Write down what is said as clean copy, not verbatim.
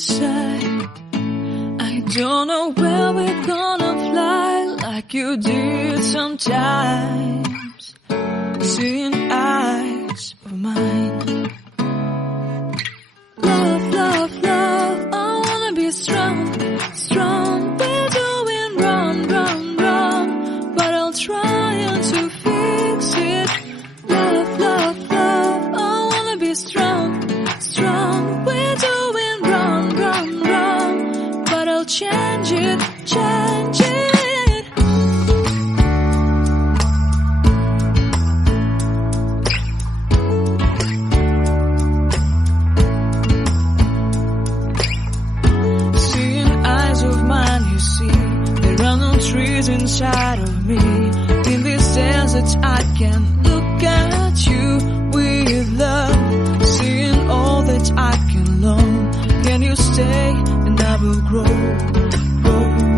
say, I don't know where we're gonna fly like you did sometimes. Seeing eyes of mine. Love, love, love, I wanna be strong, strong. We're doing wrong, wrong, wrong, but I'll try to fix it. Love, love, love, I wanna be strong, strong. We're doing wrong, wrong, wrong, but I'll change it, change it. Trees inside of me. In this desert I can look at you with love. Seeing all that I can learn. Can you stay and I will grow, grow.